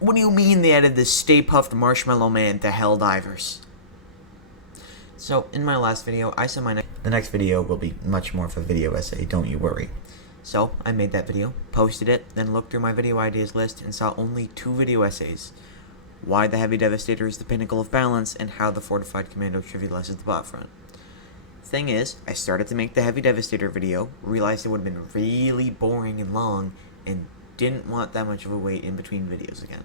What do you mean they added this Stay Puft Marshmallow Man to Helldivers? So, in my last video, I said the next video will be much more of a video essay, don't you worry. So, I made that video, posted it, then looked through my video ideas list and saw only 2 video essays. Why the Heavy Devastator is the pinnacle of balance, and how the Fortified Commando trivializes the bot front. Thing is, I started to make the Heavy Devastator video, realized it would have been really boring and long, and didn't want that much of a wait in between videos again.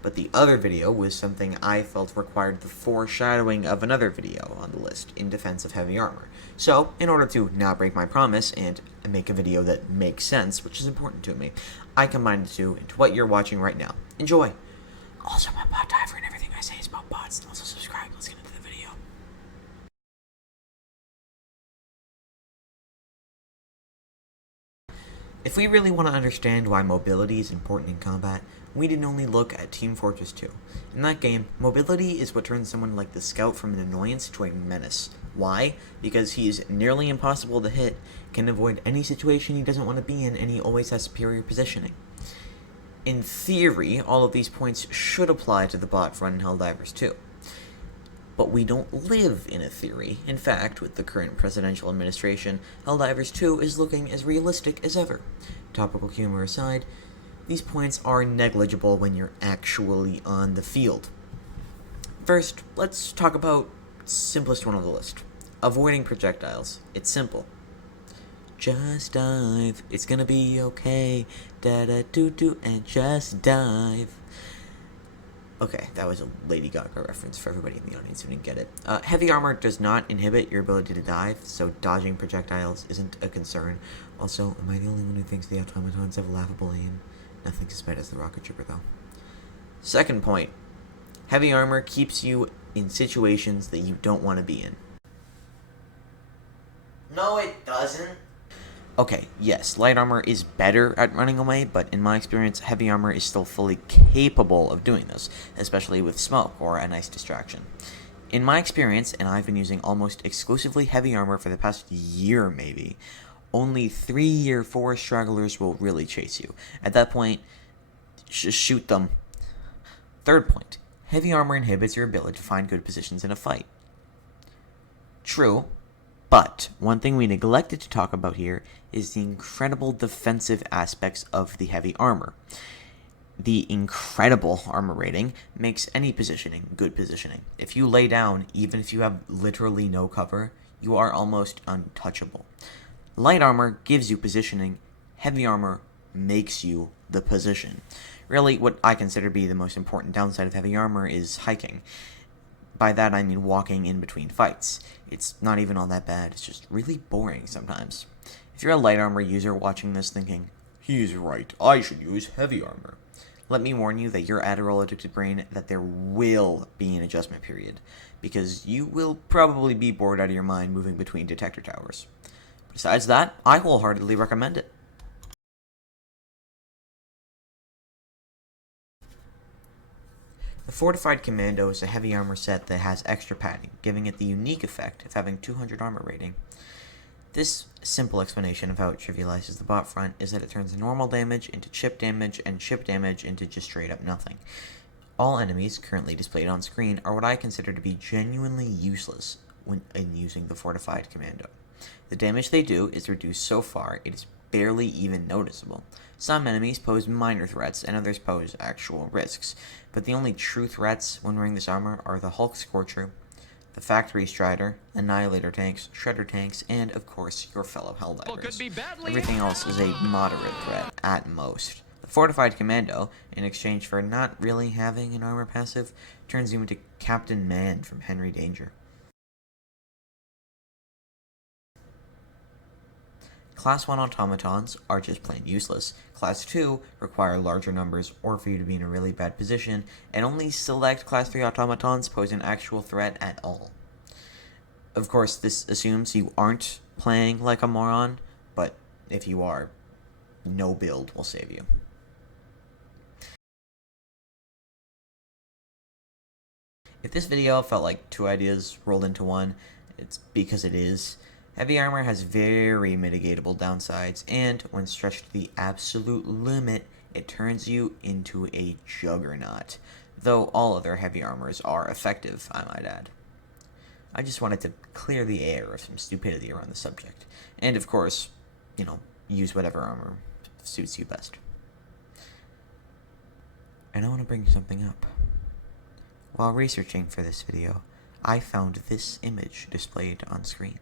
But the other video was something I felt required the foreshadowing of another video on the list, in defense of heavy armor. So, in order to not break my promise and make a video that makes sense, which is important to me, I combined the two into what you're watching right now. Enjoy! Also, my bot diver and everything I say is about bots. Also, subscribe. Let's get into the video. If we really want to understand why mobility is important in combat, we need only look at Team Fortress 2. In that game, mobility is what turns someone like the Scout from an annoyance to a menace. Why? Because he is nearly impossible to hit, can avoid any situation he doesn't want to be in, and he always has superior positioning. In theory, all of these points should apply to the bot front in Helldivers 2. But we don't live in a theory. In fact, with the current presidential administration, Helldivers 2 is looking as realistic as ever. Topical humor aside, these points are negligible when you're actually on the field. First, let's talk about simplest one on the list. Avoiding projectiles. It's simple. Just dive. It's gonna be okay. Da-da-doo-doo and just dive. Okay, that was a Lady Gaga reference for everybody in the audience who didn't get it. Heavy armor does not inhibit your ability to dive, so dodging projectiles isn't a concern. Also, am I the only one who thinks the automatons have laughable aim? Nothing as bad as the rocket trooper, though. Second point. Heavy armor keeps you in situations that you don't want to be in. No, it doesn't. Okay, yes, light armor is better at running away, but in my experience, heavy armor is still fully capable of doing this, especially with smoke or a nice distraction. In my experience, and I've been using almost exclusively heavy armor for the past year maybe, only 3 or 4 stragglers will really chase you. At that point, just shoot them. Third point, heavy armor inhibits your ability to find good positions in a fight. True. But one thing we neglected to talk about here is the incredible defensive aspects of the heavy armor. The incredible armor rating makes any positioning good positioning. If you lay down, even if you have literally no cover, you are almost untouchable. Light armor gives you positioning, heavy armor makes you the position. Really, what I consider to be the most important downside of heavy armor is hiking. By that I mean walking in between fights. It's not even all that bad, it's just really boring sometimes. If you're a light armor user watching this thinking, he's right, I should use heavy armor, let me warn you that your Adderall addicted brain that there will be an adjustment period, because you will probably be bored out of your mind moving between detector towers. Besides that, I wholeheartedly recommend it. The Fortified Commando is a heavy armor set that has extra padding, giving it the unique effect of having 200 armor rating. This simple explanation of how it trivializes the bot front is that it turns normal damage into chip damage and chip damage into just straight up nothing. All enemies currently displayed on screen are what I consider to be genuinely useless when using the Fortified Commando. The damage they do is reduced so far it is barely even noticeable. Some enemies pose minor threats, and others pose actual risks, but the only true threats when wearing this armor are the Hulk Scorcher, the Factory Strider, Annihilator tanks, Shredder tanks, and, of course, your fellow Helldivers. Everything else is a moderate threat, at most. The Fortified Commando, in exchange for not really having an armor passive, turns you into Captain Man from Henry Danger. Class 1 automatons are just plain useless. Class 2 require larger numbers or for you to be in a really bad position, and only select Class 3 automatons pose an actual threat at all. Of course, this assumes you aren't playing like a moron, but if you are, no build will save you. If this video felt like 2 ideas rolled into one, it's because it is. Heavy armor has very mitigatable downsides, and when stretched to the absolute limit, it turns you into a juggernaut, though all other heavy armors are effective, I might add. I just wanted to clear the air of some stupidity around the subject, and of course, use whatever armor suits you best. And I want to bring something up. While researching for this video, I found this image displayed on screen.